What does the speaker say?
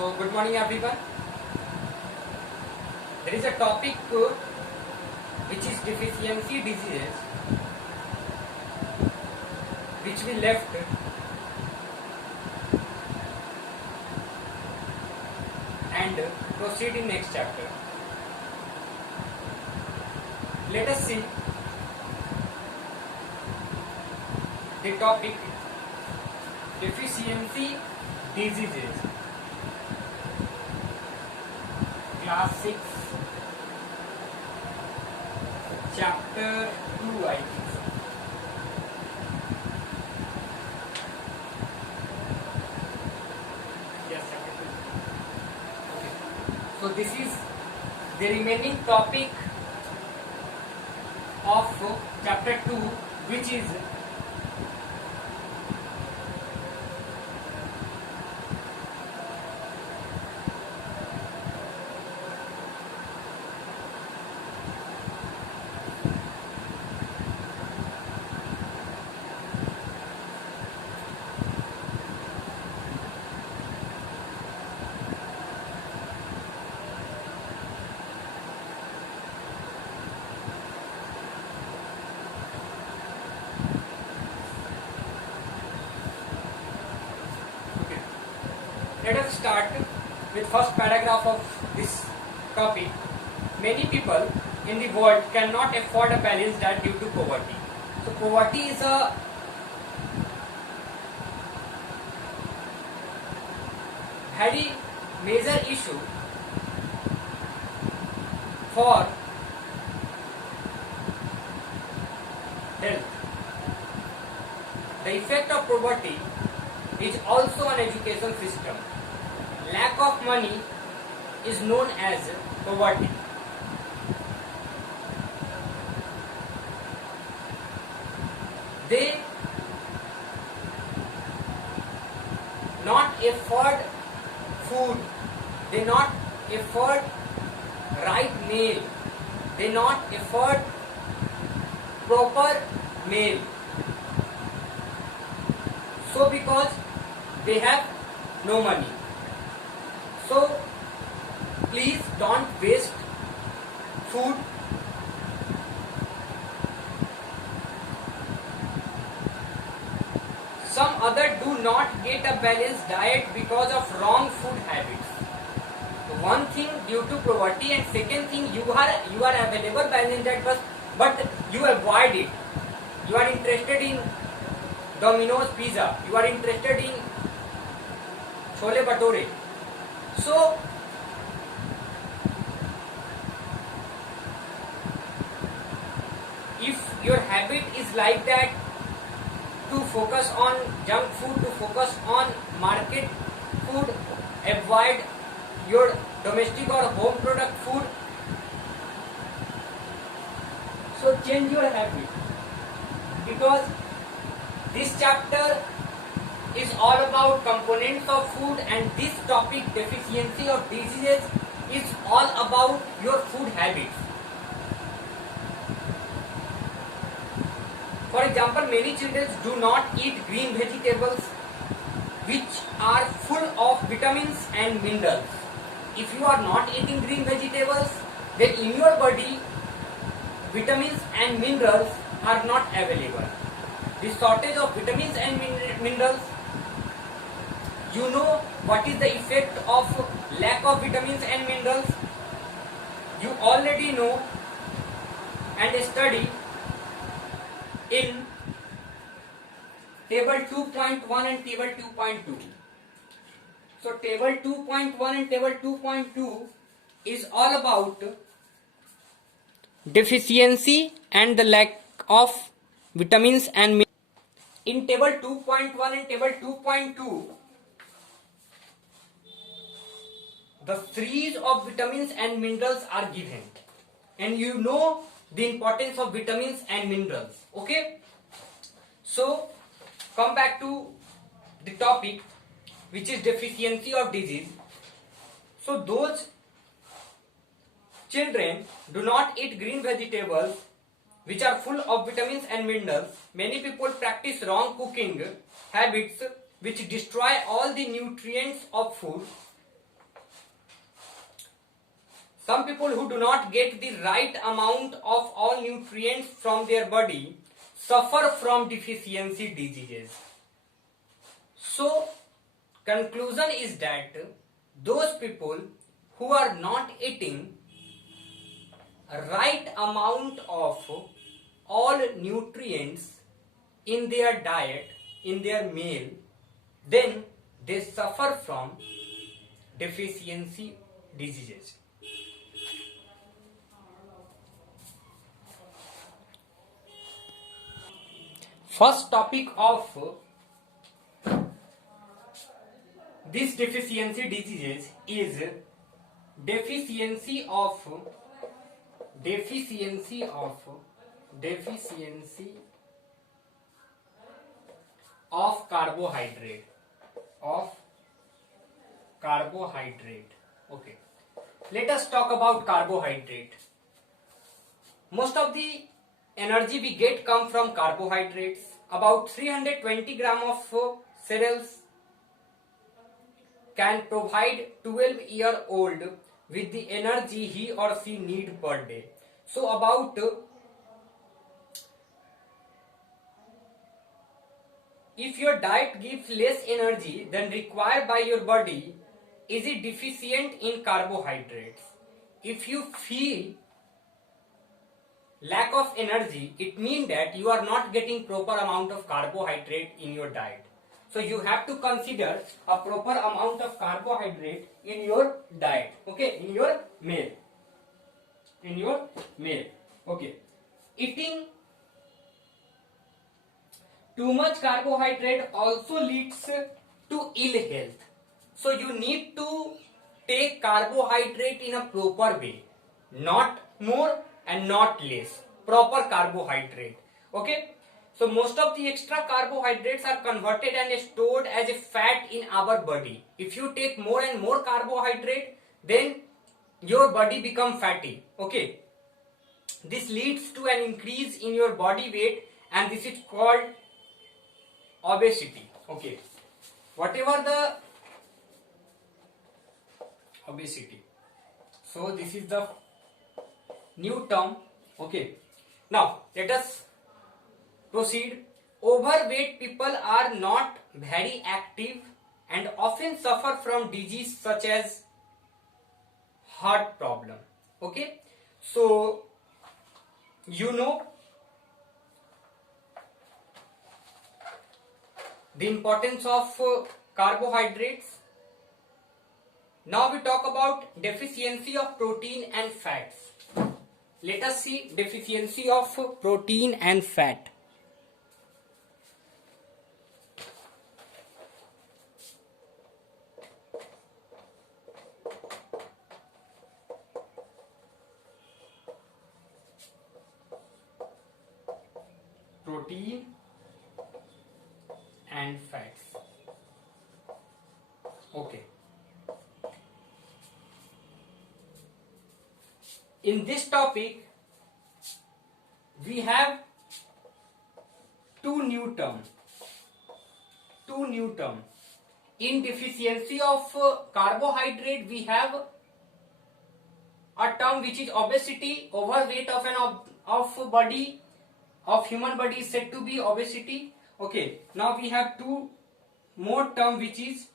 So, good morning everyone. There is a topic which is deficiency diseases, which we left and proceed in next chapter. Let us see the topic deficiency diseases, class 6, chapter 2, I think. Yes, chapter 2. Okay. So this is the remaining topic of chapter 2, which is let us start with first paragraph of this topic. Many people in the world cannot afford a balanced diet due to poverty. So poverty is a very major issue for health. The effect of poverty is also an education system. Lack of money is known as poverty. They not afford food, they not afford right meal, they not afford proper meal. So because they have no money. So please don't waste food. Some other do not get a balanced diet because of wrong food habits. One thing due to poverty, and second thing you are available balanced diet, but you avoid it. You are interested in Domino's pizza, you are interested in chole bhature. So if your habit is like that, to focus on junk food, to focus on market food, avoid your domestic or home product food, so change your habit, because this chapter is all about components of food, and this topic deficiency of diseases is all about your food habits. For example, many children do not eat green vegetables which are full of vitamins and minerals. If you are not eating green vegetables, then in your body vitamins and minerals are not available. The shortage of vitamins and minerals, you know what is the effect of lack of vitamins and minerals? You already know and study in table 2.1 and table 2.2. So table 2.1 and table 2.2 is all about deficiency and the lack of vitamins and minerals. In table 2.1 and table 2.2, the series of vitamins and minerals are given, and you know the importance of vitamins and minerals. Okay, so come back to the topic, which is deficiency of disease. So those children do not eat green vegetables which are full of vitamins and minerals. Many people practice wrong cooking habits which destroy all the nutrients of food. some people who do not get the right amount of all nutrients from their body suffer from deficiency diseases. So conclusion is that those people who are not eating right amount of all nutrients in their diet, in their meal, then they suffer from deficiency diseases. First topic of this deficiency diseases is deficiency of carbohydrate. Okay, let us talk about carbohydrate. Most of the energy we get come from carbohydrates. About 320 gram of cereals can provide 12-year-old with the energy he or she need per day. So about if your diet gives less energy than required by your body, is it deficient in carbohydrates? If you feel lack of energy, it means that you are not getting proper amount of carbohydrate in your diet. So you have to consider a proper amount of carbohydrate in your diet. Okay, in your meal. Okay. Eating too much carbohydrate also leads to ill health. So you need to take carbohydrate in a proper way, not more and not less. Proper carbohydrate. Okay. So most of the extra carbohydrates are converted and stored as a fat in our body. If you take more and more carbohydrate, then your body become fatty. Okay. This leads to an increase in your body weight, and this is called obesity. Okay. Whatever the obesity. So this is the new term. Okay. Now let us proceed. Overweight people are not very active and often suffer from disease such as heart problem. Okay. So you know the importance of carbohydrates. Now we talk about deficiency of protein and fats. Let us see deficiency of protein and fat. Protein and fats. Okay. In this topic, we have two new terms. In deficiency of carbohydrate, we have a term which is obesity. Overweight of human body is said to be obesity. Okay. Now we have two more term which is